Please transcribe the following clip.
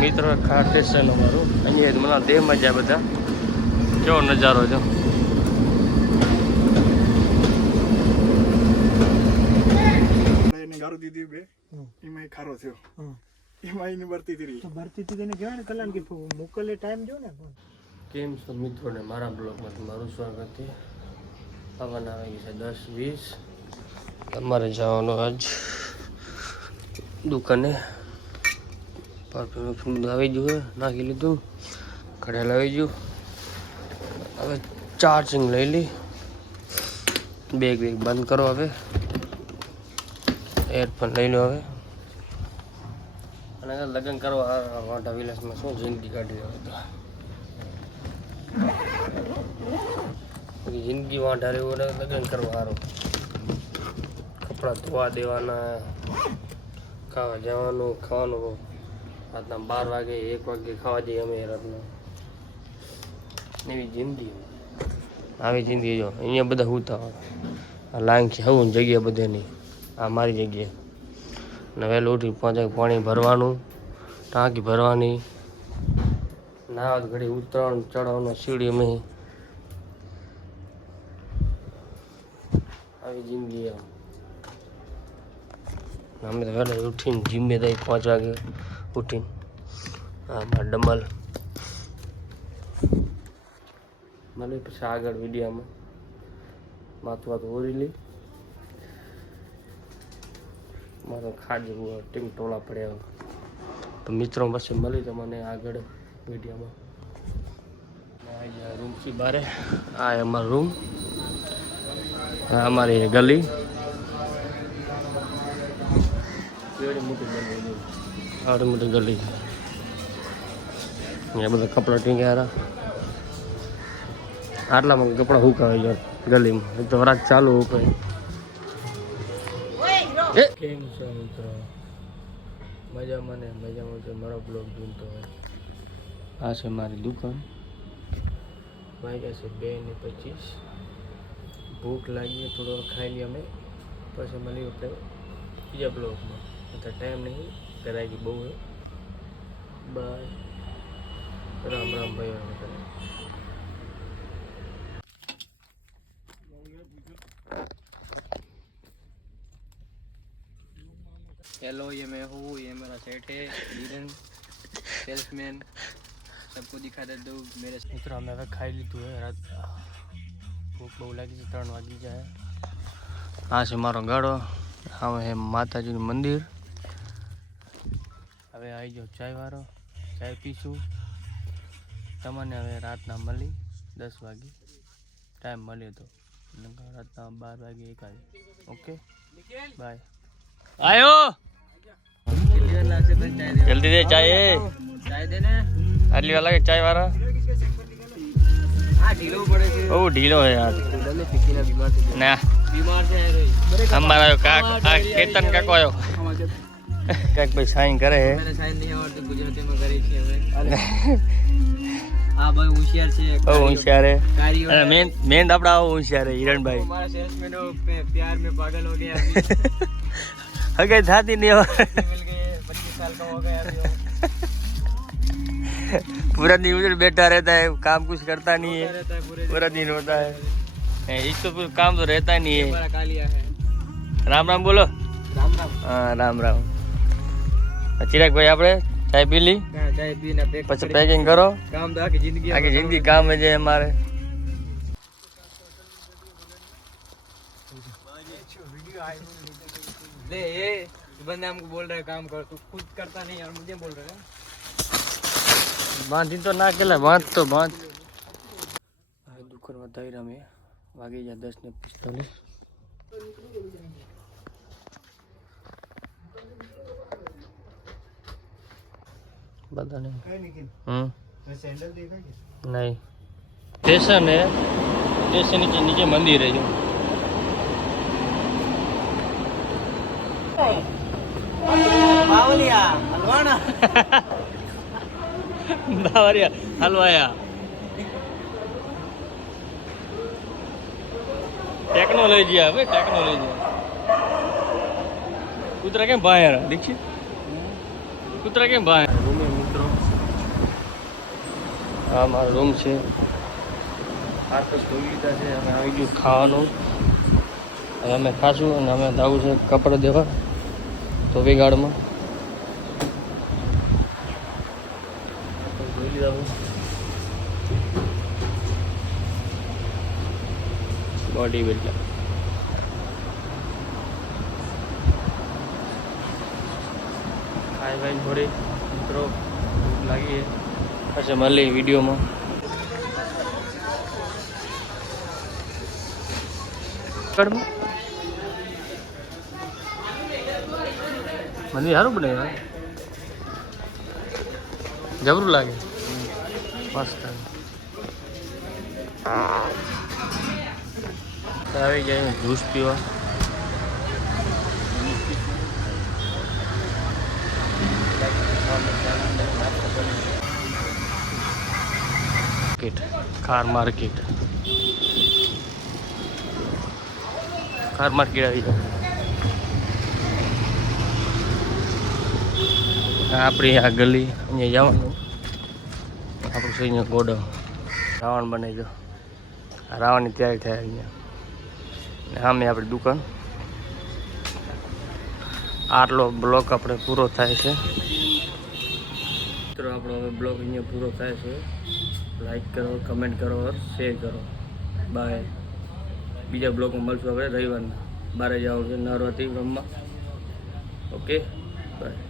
મિત્રો ખાસ સ્ટેશન અમારું અહીંયા મને દેહ મજા બધા કેવો નજારો જો ગારું દીધી બે એમાં ખારો થયો એમાં એની ભરતી હતી તેને કહેવાય ને કલાક કે મોકલે ટાઈમ જો ને કેમ છો મિત્રોને મારા બ્લોગમાં તમારું સ્વાગત છે પવન આવી ગઈ છે 10:20 તમારે જવાનું આજ દુકાને પરફ્યુમ આવી ગયું નાખી લીધું ઘડેલ આવી ગયું હવે ચાર્જિંગ લઈ લી બેગ બંધ કરો હવે એરફોન લઈ લો હવે અને લગ્ન કરવા વાંટા વિલાસમાં શું જિંદગી કાઢી હવે તો જિંદગી વાંટા રહેવું ને લગ્ન કરવા સારું કપડાં ધોવા દેવાના ખાવા જવાનું ખાવાનું રાતના 12 વાગે 1 વાગે ખાવા જઈએ અમે રાતના એવી જિંદગી આવી જિંદગી જો અહીંયા બધા હુતા હોય લાઈન છે હું જગ્યા બધે નહીં આ મારી જગ્યા ને વહેલું ઉઠી 5 વાગે પાણી ભરવાનું ટાંકી ભરવાની નાવા ઘડી ઉતરણ ચડવાનો સીડી અમે આવી જિંદગી અમે તો વહેલા ઉઠીને જીમે દઈ 5 વાગે ઉઠીને હા મારા ડમલ મને પછી આગળ વિડીયામાં માથું ઓરી લી મારો ખાજી ટીમ ટોળા પડ્યા તો મિત્રો પછી મળી તો મને આગળ વિડીયામાં રૂમથી બારે આ અમારો રૂમ અમારી ગલી એવડી મોટી ગલી આવડી મોટી ગલી અહીંયા બધા કપડાં ટીંગ્યા આટલામાં કપડાં હુકાવે છે ગલીમાં તો રાત ચાલુ હુકાય કેમ છો મિત્રો મજામાં છે મારો બ્લોગ જોતો હોય આ છે મારી દુકાન વાગ્યા છે 2:25 ભૂખ લાગી થોડો ખાઈ લઈએ અમે પછી મળી આપણે બીજા બ્લોગમાં અત્યારે ટાઈમ નહીં કરાવી બહુ હે બાય રામ રામ ભાઈ हेलो ये मैं हूँ ये मेरा सेट है लीडन सेल्समैन सबको दिखा दे दो मेरे મિત્રો અમે હવે ખાઈ લીધું હે રાત ભૂખ બહુ લાગી છે 3 વાગી જાય આ છે મારો ગાડો આ હે માતાજીનું મંદિર હવે આવી જાઓ ચાય વાળો ચાય પીશું તમને હવે રાતના મળી 10 વાગે ટાઈમ મળ્યો તો રાતના 12 વાગે 1 વાગે ઓકે બાય આયો जल्दी दे चाय देने अगली वाला के चाय वाला हाँ ढीलो पड़े थे ओ ढीलो है यार ना बीमार से हमारा का केतन का कोयो काक भाई साइन करे है मैंने साइन नहीं आवड़ते गुजराती में કરી છે હવે આ ભાઈ હોશિયાર છે ઓ હોશિયાર है કાર્ય अरे मेन આપડા હોશિયાર है हिरण भाई हमारा सेल्समैन प्यार में पागल हो गया अगे थाती नहीं हो मिल गए 25 साल का हो गया अभी पूरा दिन उधर बैठा रहता है काम कुछ करता नहीं है रहता है पूरा दिन होता है इसको तो काम तो रहता नहीं है हमारा कालिया है राम राम बोलो राम राम हाँ राम राम चिराग भाई આપણે ચાય પી લી चाय पीना પછી પેકિંગ કરો काम तो आगे जिंदगी काम है जे हमारे ले ये बंदे हमको बोल रहे काम कर तू खुद करता नहीं और मुझे बोल रहे हैं બાંધી તો ના કેલા બાંધ તો બાંધ આ દુકાનમાં દાયરા મેં વાગી ગયા 10:45 बता नहीं नहीं स्टेशन है स्टेशन के नीचे मंदिर है जो बावलिया हलवाना बावरिया हलवाया टेक्नोलॉजी है भाई टेक्नोलॉजी कुतरा के बाहर दीक्षित कुतरा के बाहर मित्रों આ મારો રૂમ છે. હાથ તો ધોઈ લીધા છે. અમે આવી ગયું ખાવાનું. હવે અમે ખાશું અને અમે જવું છે કપડાં દેવા ધોબી ગાર્ડમાં. ધોઈ લીધા બોડી બિલ્ડર. ખાઈ ભાઈ થોડી મિત્રો લાગી પછી મળી વિડીયોમાં. મને સારું બને જબરું લાગે મસ્ત. આવી જાય જ્યુસ પીવા. કાર માર્કેટ આવી જાય. આપણી આ ગલી અહીંયા જવાનું. આપણું છે અહીંયા ગોડાઉન. રાવણ બનાવી દો. રાવણની તૈયારી થાય અહીંયા. સામે આપણી દુકાન. આટલો બ્લોક આપણે પૂરો થાય છે મિત્રો. આપણો હવે બ્લોગ અહીંયા પૂરો થાય છે. લાઈક કરો, કમેન્ટ કરો, શેર કરો. બાય. બીજા બ્લોગમાં મળશું આપણે રવિવારના. 12 જવાનું છે નવરાત્રિ રમવા. Okay bye.